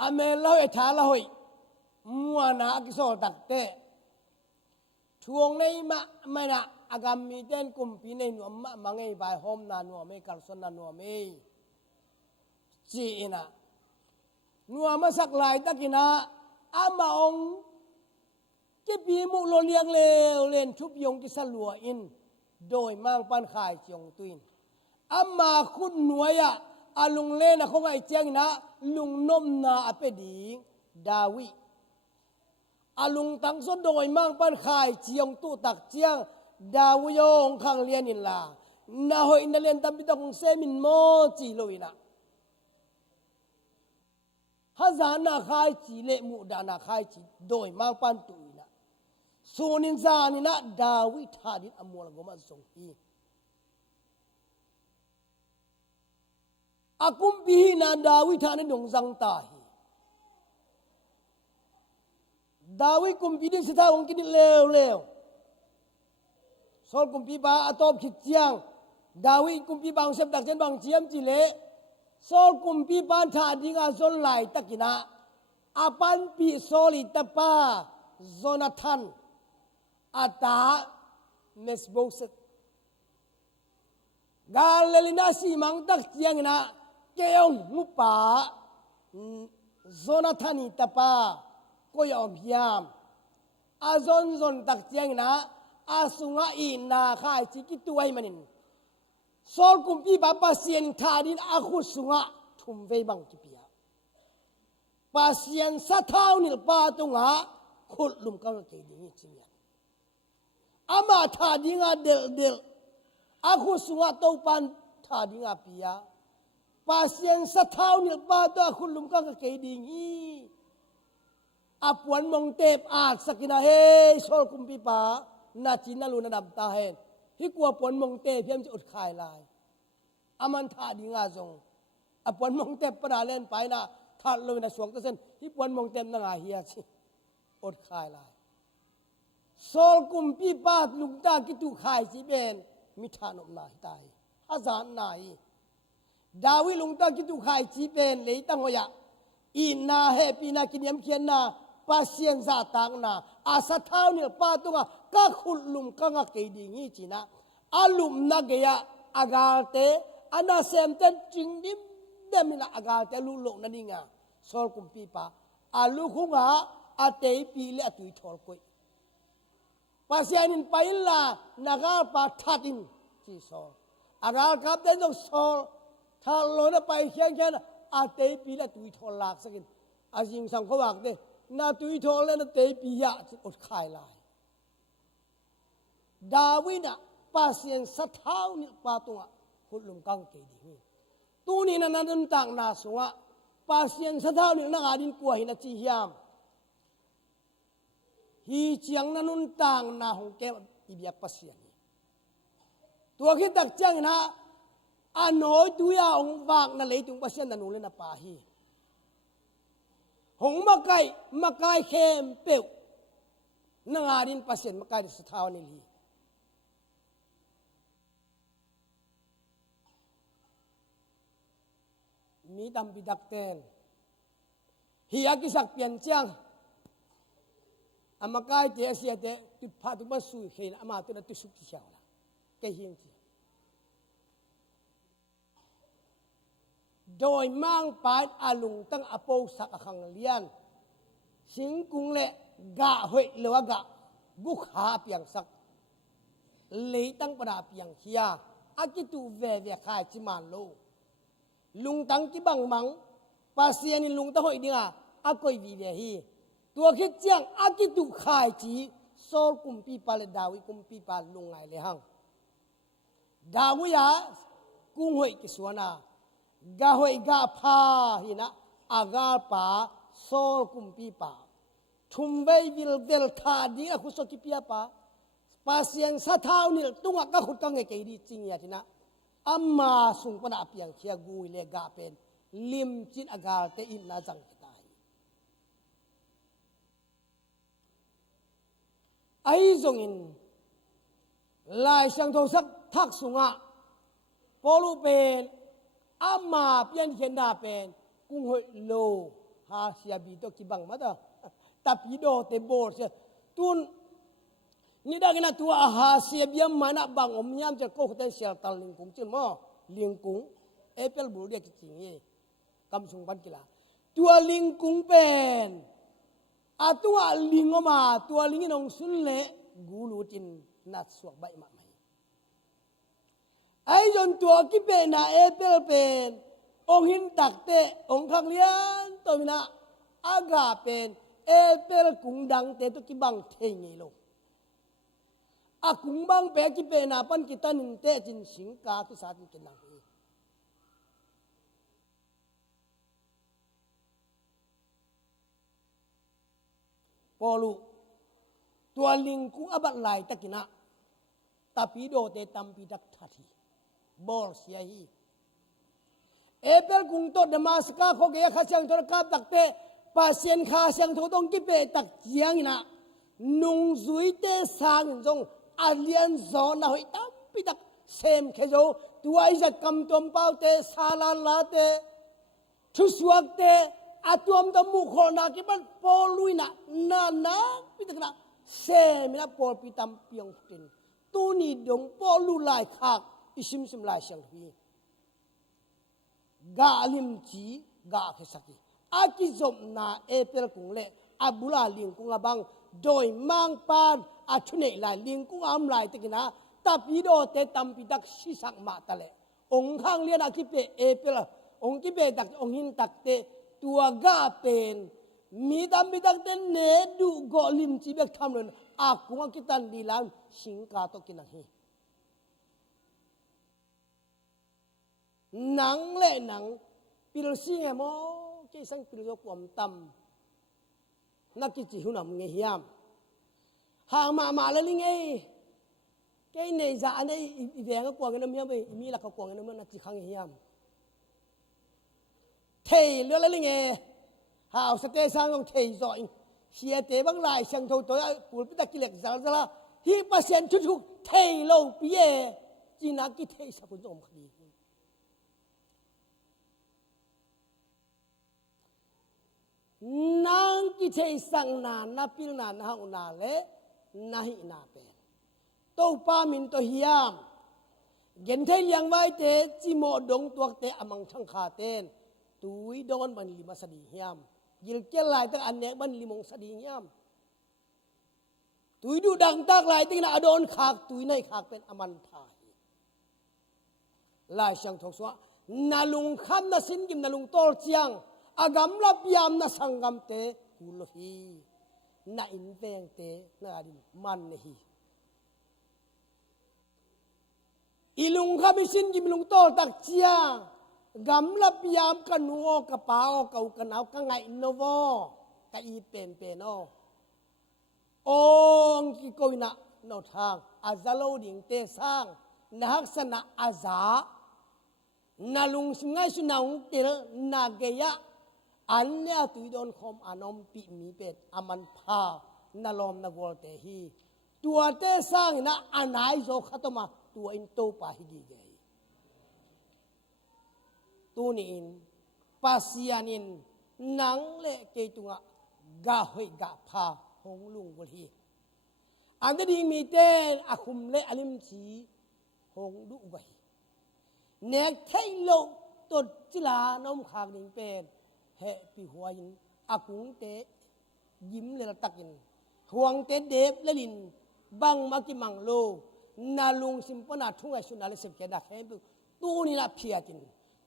อเมลลอยท้าลอยมัวนากิโซตักเตช่วงนี้ไม่นะอากาศมีเต้นกุมปีในหนัวมังไงใบหอมนาหนัวไม่กัลสนนาหนัวไม่จีน่ะหนัวมาสักหลายตะกินะอามาองเก็บปีมุโลเลียงเลวเล่นชุบยงกิสลัวอินโดยมังปันขายจงตุนอามาคุณหน่วยอาลุงเล่นะคงไอเจียงนะลุงนมนาอเปดีดาวิอาลุงตั้งสนโดยมั่งปันขายเจียงตู้ตักเจียงดาวโยงขังเลียนินลานาหอยนาเลียนตำบิดงเซมินโมจีโลวินะฮะจานาขายจีเลมุดานาขายจีโดยมั่งปันตุยนะส่วนนินจานินะดาวิธาดินอมัวลกมาส่งอีอากุมปีนาดาวิธานิดงจังตาดาวิกุมปีดิ้งสิท่าองกินเลวสอลกุมปีบาอตอบขิดเจียงดาวิกุมปีบางเสพดักเจนบางเจียมจิเลสอลกุมปีบานท่าดิ้งอาซอนไหลตะกินะอาปันปีโซลิตปาโซนาทันอาตาเมสโบสตกาเลลินาสีมังตักเจียงนะเกยองมุปา Jonathan tapa ko yom hiam azon zon tak chiang na asunga na khai chi ki tuai manin sol kumpi ba pasien thadin akhu sunga thum ve bang ki pia pasien sa thau nil pa tunga khul lum ka ke ding chiya ama thadinga del akhu sunga to pan thadinga pia pasien sa thau nil pa to khul lum ka ke ding hi apuan mong tep at sakina he sol kumpi pa na china lu na dam ta hen hi kwa pon mong te phiam chu ut khai lai aman tha di nga zong apon mong te pra len pai na tha lo na suang ta sen hi pon mong tem na nga hia chi ut khai lai sol kum pi pa lung ta ki tu khai chi ben mi tha nom na tai azan nai dawi lung ta ki tu khai chi ben le tang hoya in na he pi na kiniam khian na pasien za tang na asa thau ni pa tunga ka khul lum ka nga ke ding hi china alum na ge ya agalte ana sem ten ching dim demina agalte lu lo na dinga sol kum pi pa alu khunga ate pi le atui thol koi pasianin pailla naga pa thatin chi sol agal kap den dong sol thal lo na pai khian khian ate pi le atui thol lak sakin ajing sang khowak de na tui thol le na te pi ya ot khai lai Dawina pasien sa thau ni pa tunga hulum kang ke di tu ni na nan tang na sunga pasien sa thau ni na adin kwa hina chi hiam hi chiang na nun tang na hong ke ibyak pasien tua khi tak chang na anoi tu ya ong wak na le tung pasien na nu le na pa hi hong makai khem peu na adin pasien makai sa thau ni li mi dam bidak ten hiya ki sak pian chang amakai te asia te tu pha tu ba su khen ama tu na tu su ki chaw la ke hing chi doi mang pan alung tang apo sak akhang lian sing kung le ga hoi lewa ga bu kha piang sak le tang pada piang khia akitu ve kha chi man lo lung tang ki bang mang pasien in lung ta hoi dinga akoi vi ve hi tua khit chiang akitu khai chi sol kum pi pa le dawi kum pi pa lung ngai le hang dawi ya kung hoi ki suana ga hoi ga pha hi na aga pa sol kum pi pa thum vei vil vel tha di a khu so ki pia pa pasien sa thau ni tunga ka khut ka nge ke di ching ya tina amma sung pada piang khia gui le ga pen lim chin agal te in na jang tai ai zong in lai sang tho sak thak sunga polu pen amma pian khen na pen kung hoi lo ha sia bi to ki bang ma da tapi do te bor se tun ni da gina tua ha sia biam mana bang om nyam je ko ten sial tal ling kung chin mo ling kung apple bu de ki chingi kam sung ban kila tua ling kung pen a tua ling ma tua ling nong sun le gulu tin nat suak bai ma mai ai jon tua ki pe na apple pen ong hin tak te ong khang lian to mina aga pen apple kung dang te to ki bang the ngi lo akung bang pe ki pe na pan kita nin te jin sing ka ki sa tin kin nang hi polu tua ling ku abat lai takina tapi do te tampi dak thati bol sia hi apple kung to damaska kho ge kha chang tor kap dak te pasien kha chang tho dong ki pe tak chiang ina nung zui te sang jong alian zon na hoi tam pidak sem khezo tuai za kam tom pau te sala la te thu suak te atuam da mu kho na ki ban poluina na pidak na sem na pol pitam piong tin tu ni dong polu lai khak isim lai sang hi ga lim chi ga khesaki อากิจมนาเอเปลกุงเลอาบุลาลิงกุงอาบังโดยมังปานอาชุเนลาลิงกุงอามลายติกนะตับยีโดเตตัมปิดักชิสักมาตะเลองค์ข้างเลียนอากิเปเอเปลองค์กิเปตักองค์หินตักเตตัวกาเป็นมีตัมปิดักเตเนดูโกลิมจิเบกทำเลยอากุงกิตันดีลังสิงกาโตกินังฮีหนังเล่หนังปิลซีเงมอเกสังปิลโยความต่ำนักกิจหุ่นำเงียมหางมาแล้วลิงเอเกในจ่าในอีเวียงก็กวางกันน้ำเมียไปมีหลักก็กวางกันน้ำมันนักจิขังเงียมเทเรื่องแล้วลิงเอหาวสเกสังของเทจอยเสียเตบังลายเสียงโทตัวปูปิตะกิเลกซาลาฮีเปอร์เซ็นต์ทุกเทโลปีเอจีนักกิเทสักุนจอมคดีนางกิเทสังนานาปิลนานาอุนาเลนาหินาเป็นโตปามินโตฮิยามเย็นเทยังไว้เตจิโมดงตัวเตอมังชังคาเตนตุยโดนบันลิมาสดีฮิยามยิลเกลายตั้งอันเนบันลิมงสดีฮิยามตุยดูดังตักลายตั้งนาอดอนขากตุยในขากเป็นอมันพายลายช่างทกสวะนาลุงคำนาสินกิมนาลุงโตเจียงอากำลับยามนาสังกัมเตกุลฮีนาอินเวงเตนาดินมันฮีอีลุงข้ามิสินกิมลุงโตตักเจียกำลับยามกันหัวกระเป๋าเก่ากันเอากังไงโนโวกะอีเป็นโอองกิโกวินะโนทางอาซาโลดิงเตสังนักษณะอาซานาลุงสิงไงสุนาอุเตลนาเกียอันเนี้ยตุยโดนคมอนอมปีมีเป็ดอามันพานาลอมนากวลเตฮีตัวเตสร้างนะอันไหนโจขัตมาตัวอินโตปาฮิกีเกยตัวนี้อินปัสยานินนังเละเกตุงะกาหอยกาพาหงลุงกุลีอันเดีมีเตนอาคุมเละอลิมชีหงดุไวเนกเทโลตดจิลานมขางนิงเป็นเฮปีหัวยินอากุงเตยิ้มเลละตักยินห่วงเตเดบเลลินบังมากิมังโลนาลุงสิมปนาทุ่งไอชุนาเลเสกเกดักเฮตุตูนี่ละเพียจิน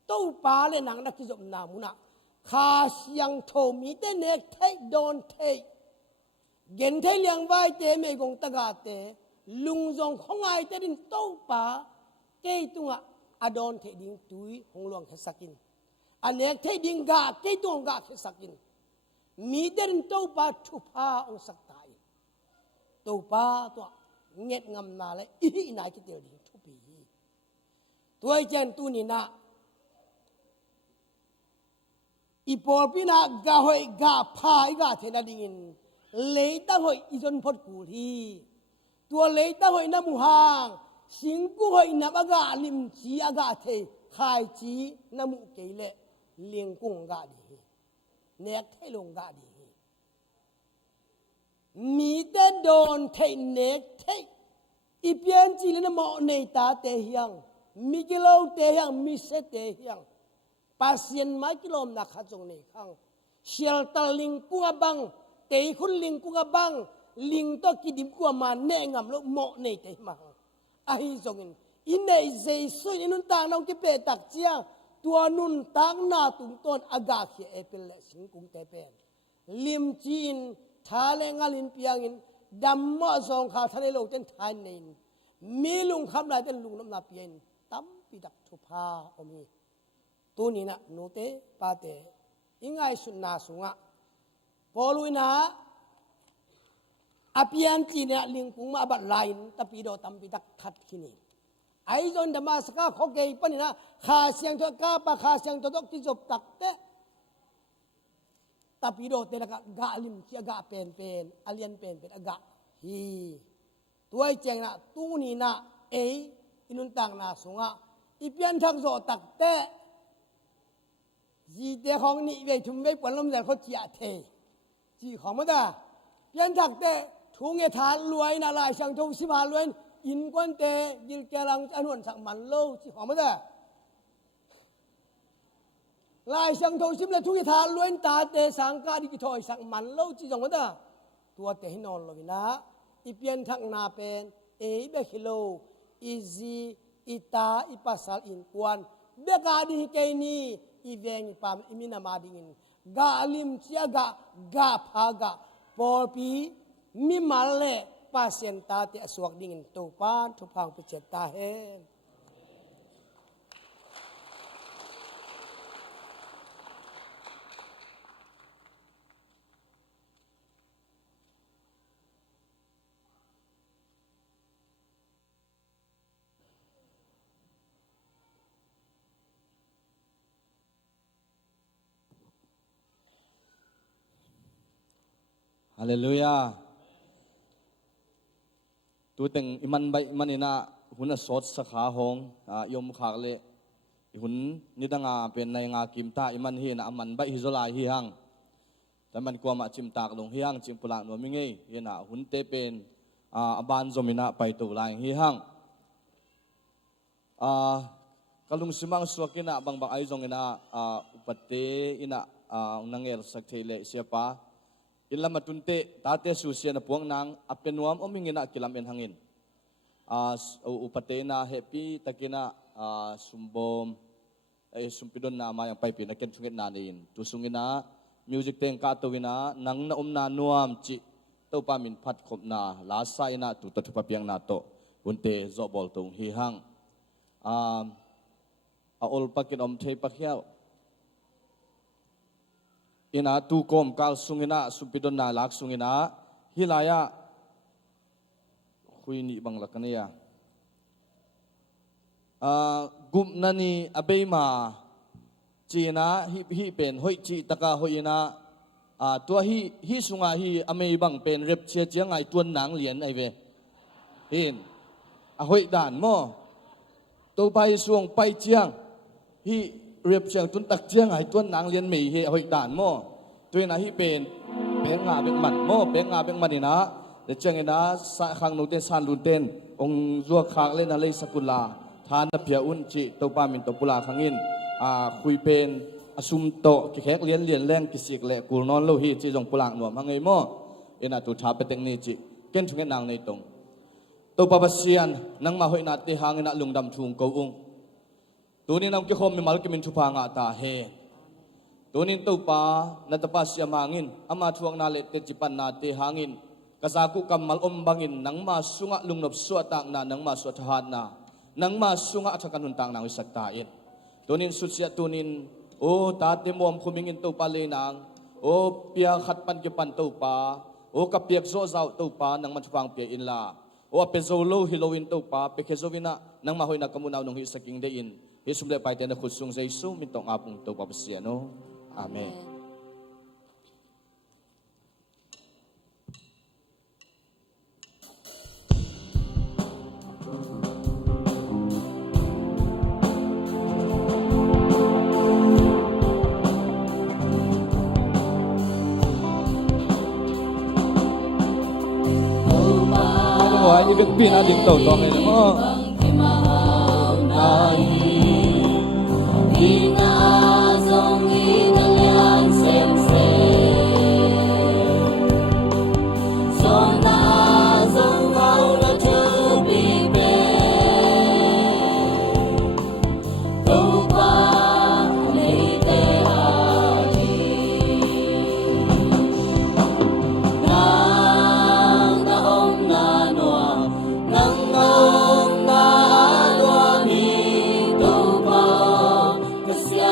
ตู้ปาเลนังนักกิจบนามุนะคาเสียงโทมีเตเนกเทโดนเทเย็นเทเลียงไว้เตเมกงตะกาเตลุงจงของไอเตดินตู้ปาเกตุงะอดอนเทดิงตุยหงหลวงเฮสักินอันเนกเทดิงกาเกตุงกาเฮสักินมีเดินตู้ปาทุพาองสักตายตู้ปาตัวเงียดงำนาเลยอีนายกิเตลดิงทุปีตัวเจนตูนี่นะอีปอลปีนากาหอยกาพายกาเทนาดิงเลยตั้งหอยอีจนพดกูทีตัวเลยตั้งหอยน้ำมูหางสิงกูหอยนับอากาลิมจีอากาเทขายจีน้ำมูเกลเลเลี้ยงกุ้งกาดีเนกเทลงกาดีมีแต่โดนเทเนกเทอีเปียนจีเลนมอเนตาเตเฮียงมีกิโลเตเฮียงมีเซเตเฮียงปัสยันไม้กิโลมนักขัดจงในข้างเชียลตาลิงกุ้งบังเตยคุณลิงกุ้งบังลิงตัวกิดิมกัวมาเนงามโลโมเนเตมาอาฮิจงอินเนเจสุยนุนตางน้องกิเปตักเจียตัวนุนตางนาตุงต้นอากาเขียเอเปลสิงกุงเตเป็นลิมจีนทาเลงาลินเปียงินดัมมอซองขาทะเลโลกเต้นทานเนนมีลุงคำลายเต้นลุงน้ำนาเปียนตั้มปิดักทุพาอมีตัวนี้นะโนเตปาเตอิงไงสุนนาสุงะพอลุยนะอภิยันจีเนี่ยลิงกุงมาบัดไลน์ตะปีโดตั้มปิดักขัดขินีไอจนดมาสก้าขอเกยปนี่นะขาเสียงตัวกาปะขาเสียงตัวดอกที่จบตักเตะตาปีโดเตละกะลิมที่กะเป็นอเลียนเป็นกะฮีตัวไอเจงนะตู้นี่นะเออินุนตังนาสุงะอีเปียนทักโซตักเตะจีเตของนี่เวทุมเวปวนลมแต่เขาจีอาเทจีของมันได้เปียนทักเตะทุงเอทานรวยนาลายช่างทงสิบารวยอินกวนเตยิลเกลังอนุนสักมันโลจีของมันได้ ลายสังทงซิมและทุกทานล้วนตาเตสังกาดิกิทอยสังมันเล่าจีจงวันเดตัวเตหินอนลวินะอีเปียนทักนาเป็นเอเบคิโลอีซีอีตาอีปัสสัลอินควันเบกาดิเกนีอีเวงปามอิมินามาดิงินกาลิมเชียกาพากาปอปีมิมาเลปาเซนตาเตอสวกดิงินตูปานทุพังปิเจตาเฮนฮาเลลูยาตัวตึงอิมันใบมันอินะหุ่นสดสขาหงยมขากเลหุ่นนิดังอาเป็นในงากิมตาอิมันเฮียนะมันใบฮิโซลายฮีฮังแต่มันกลัวมาจิมตากลงฮีฮังจิมปุระหนัวมิงเงเฮียนะหุ่นเตเป็นบานจมินะไปตัวลายฮีฮังกลุงสิมังสวกินะบางไอจงอินะอุปเตอินะนังเอลสักเทเลเสียปาอิลามาตุนเตตาเตสุเซียนพวงนางอเปนวมอมิงินะกิลามเอ็นหังอินอุปเตนะเฮปีตะกินะสุมบอมสุมปิดอนนามายังไปปีนักเก็นชุงเอ็นนานีนตุสุงินะมิวสิกเต็งกาตวินะนังนะนานวมจิเต้าปามินพัดขบนาลาไซนะตุตัดทุปเปียงนาโตอุนเตโซบอลตุงฮีฮังอลปักินอมเทปักเฮียวอินาตูกอมกาลสุงินะสุปิดอนนาลักสุงินะฮิลายะคุยนี่บังลักเนี่ยกุมนันีอเบมาจีนะฮิเป็นหอยจีตะกาหอยนะตัวฮิสุงาฮิอเมบังเป็นเร็บเชียเจียงไอตัวหนังเหรียญไอเวเห็นหอยด่านโมตัวไปสวงไปเจียงฮิเรียบเชียงตุนตักเจียงไอตัวหนังเลียนมีเฮหอยด่านโมตัวนั้นที่เป็นเพ่งงาเป็นมันโมเพ่งงาเป็นมันนี่นะเดี๋ยวเจียงนะสายขังนุเตสานลุนเตนองจัวขากเล่นอะไรสกุลาทานเพียอุนจิตัวปามินตัวปุลาขังอินคุยเป็นอสุมโตกิแขกเลียนแรงกิสิกเละกูนอนโลหิจิจงปุลางหนวมหังไงโมเอ็นตัวชาเปเต็งนี่จิเก่งชุงเงินนางในตรงตัวปาบเซียนนังมาหอยนาตีหางอินะลุงดำทุงกูอุงตัวนี้น้องเกี่ยวมีมาลุกิมินชุพางาตาเฮตัวนี้ตัวปานัตปัสยามางอินอามาทวงนาเลตจิปันนาตีหางอินกษักุกรรมมัลอมบังอินนังมาสุงะลุงนบสวดต่างนานังมาสวดทหารนานังมาสุงะชักกันหุนต่างนางวิสักตาอินตัวนี้สุดเสียตัวนี้โอ้ตาเตมวมคุมิงอินตัวปาเลนางโอ้เปียขัดปันกิปันตัวปาโอ้กับเปียกโซเจ้าตัวปานังมันฟังเปียอินลาโอ้เปโซโลฮิโลวินตัวปาเปเคโซวินะนังมาหอยนักกมุนเอานงฮิสักิงเดอินฮิสุมเลไปเตนขุดซุงเจสุมิตองอาปุงตัวปาเสียโนอาเมนibig pinadig daw to ngayon mo. Inazong inalian semse Sonazong kau na chubibe Kau pa nite haji Nang naom na nuam Nang naom na nuam Ito pa Kasya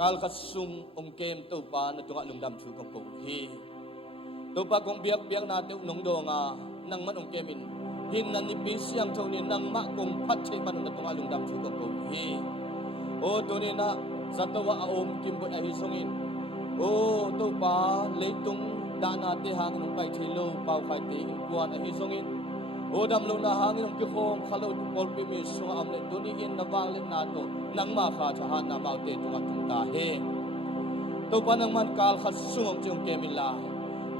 kal kasung kem to pa na tunga lungdam thu ko ko hi to pa kong biak na te nong do nga nang man kemin hin nan ni pi siang tho ni nang ma kong phat thei man na tunga lungdam thu ko ko hi o to ni na zatawa aom kim bo a hi songin o to pa leitung dana te hang nong kai thelo pau khai te in kuan a hi songin o dam lo na hangin om ki khom khalo pol pi mi sunga am le to ni in na wang le na to nang ma kha cha han na mau te tunga tung ta he to pa nang man kal khat sungom chung kemila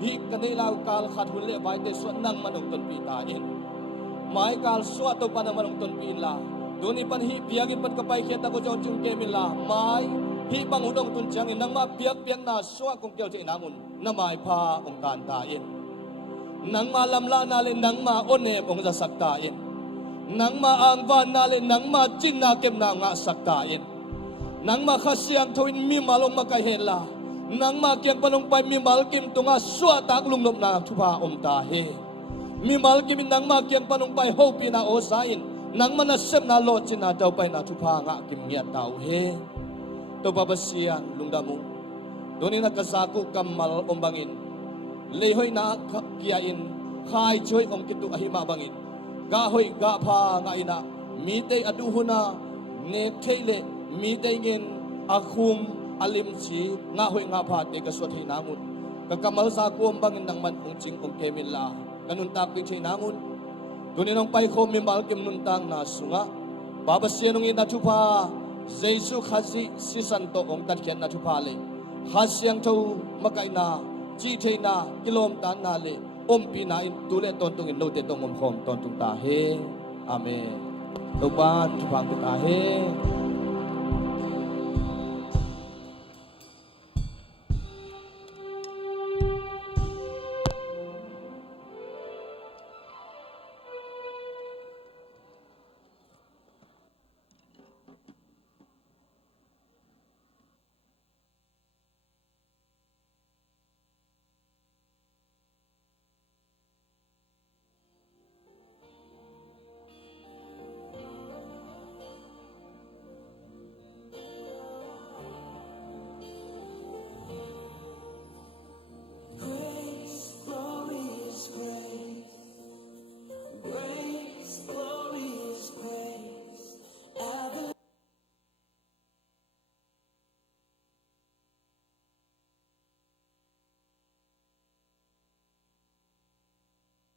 hi kanila kal khat hul le bai te so nang manong ton pi ta in mai kal so to pa nang manong ton pi la doni pan hi piagin pan kapai kheta ko jong chung kemila mai hi bang udong tun chang in nang ma piak na so kong kel che namun na mai pha ong tan ta in nang ma lam la na le nang ma one ong za sakta in nang ma ang van na le nang ma chin na kem na nga sakta in nang ma khasiang thoin mi malong ma kai hela nang ma kyang panong pai mi mal kim tunga swa tak lung nom na thupa om ta he mi mal kim nang ma kyang panong pai ho pi na o sain nang ma na sem na lo chin na tau pai na thupa nga kim nya tau he to babasian lungdamu doni na kasaku kamal ombangin lehoy na kia in khai joy om kitu ahima bangin ga hoi ga pha nga ina mi te aduhuna ne thele mi te ngin akhum alim chi nga hoi nga pha te ka sot hi namun ka kamal sa ku om bangin nang man ung ching om kemila kanun tak pi thei namun duni nong pai khom mi mal kem nun tang na sunga baba sianong ina thupa jesu khazi sisan to ong tat khen na thupa le khasyang tho makai na chi thei na kilom tan na le om pi na in tu le ton tung in no te tong om khom ton tung ta he amen to ban thu phang ta he